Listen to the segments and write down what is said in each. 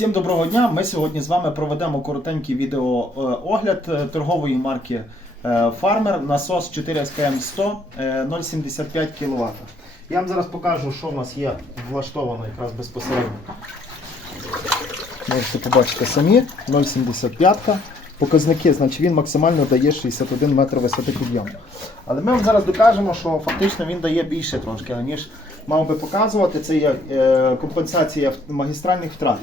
Всім доброго дня! Ми сьогодні з вами проведемо коротенький відеоогляд е, торгової марки е, Farmer насос 4 skm 100 е, 0,75 кВт. Я вам зараз покажу, що в нас є влаштовано якраз безпосередньо. Можете побачити самі 0,75. Показники, значить він максимально дає 61 метр висоти підйому. Але ми вам зараз докажемо, що фактично він дає більше трошки, ніж мав би показувати. Це є е, компенсація магістральних втрат.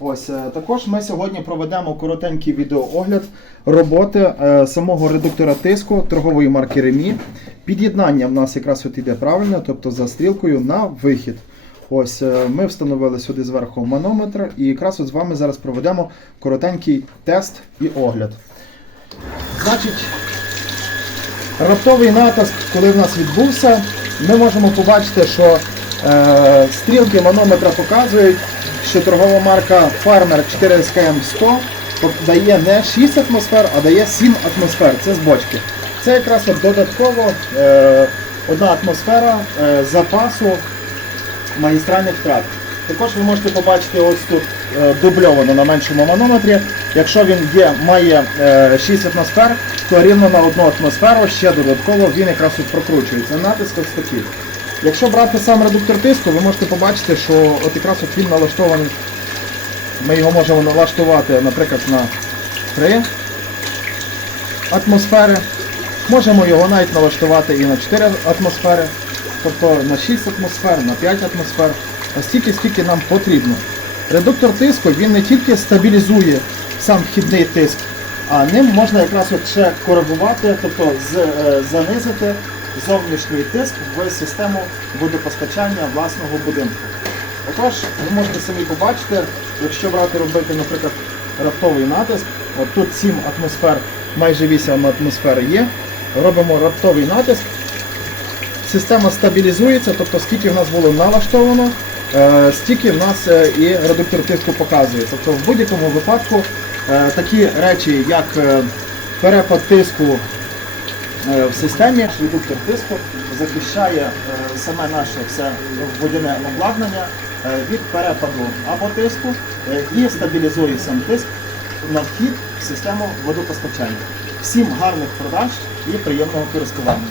Ось е, також ми сьогодні проведемо коротенький відеоогляд роботи е, самого редуктора тиску торгової марки Ремі. Під'єднання в нас якраз от іде правильно, тобто за стрілкою на вихід. Ось е, ми встановили сюди зверху манометр і якраз от з вами зараз проведемо коротенький тест і огляд. Значить, раптовий натиск, коли в нас відбувся, ми можемо побачити, що е, стрілки манометра показують, що торгова марка Farmer 4 skm 100 дає не 6 атмосфер, а дає 7 атмосфер. Це з бочки. Це якраз додатково е, одна атмосфера е, запасу магістральних втрат. Також ви можете побачити ось тут е, дубльовано на меншому манометрі. Якщо він є, має е, 6 атмосфер, то рівно на одну атмосферу ще додатково він якраз прокручується. Натиск ось такий. Якщо брати сам редуктор тиску, ви можете побачити, що от якраз от він налаштований. Ми його можемо налаштувати, наприклад, на 3 атмосфери. Можемо його навіть налаштувати і на 4 атмосфери, тобто на 6 атмосфер, на 5 атмосфер, а стільки, скільки нам потрібно. Редуктор тиску він не тільки стабілізує сам вхідний тиск, а ним можна якраз от ще коригувати, тобто е, занизити зовнішній тиск в систему водопостачання власного будинку. Отож, ви можете самі побачити, якщо брати робити, наприклад, раптовий натиск, от тут 7 атмосфер, майже 8 атмосфер є, робимо раптовий натиск, система стабілізується, тобто скільки в нас було налаштовано, е, стільки в нас е, і редуктор тиску показує. Тобто в будь-якому випадку е, такі речі, як перепад тиску в системі, редуктор тиску захищає е, саме наше все водяне обладнання е, від перепаду або тиску е, і стабілізує сам тиск на вхід в систему водопостачання. Всім гарних продаж і приємного користування.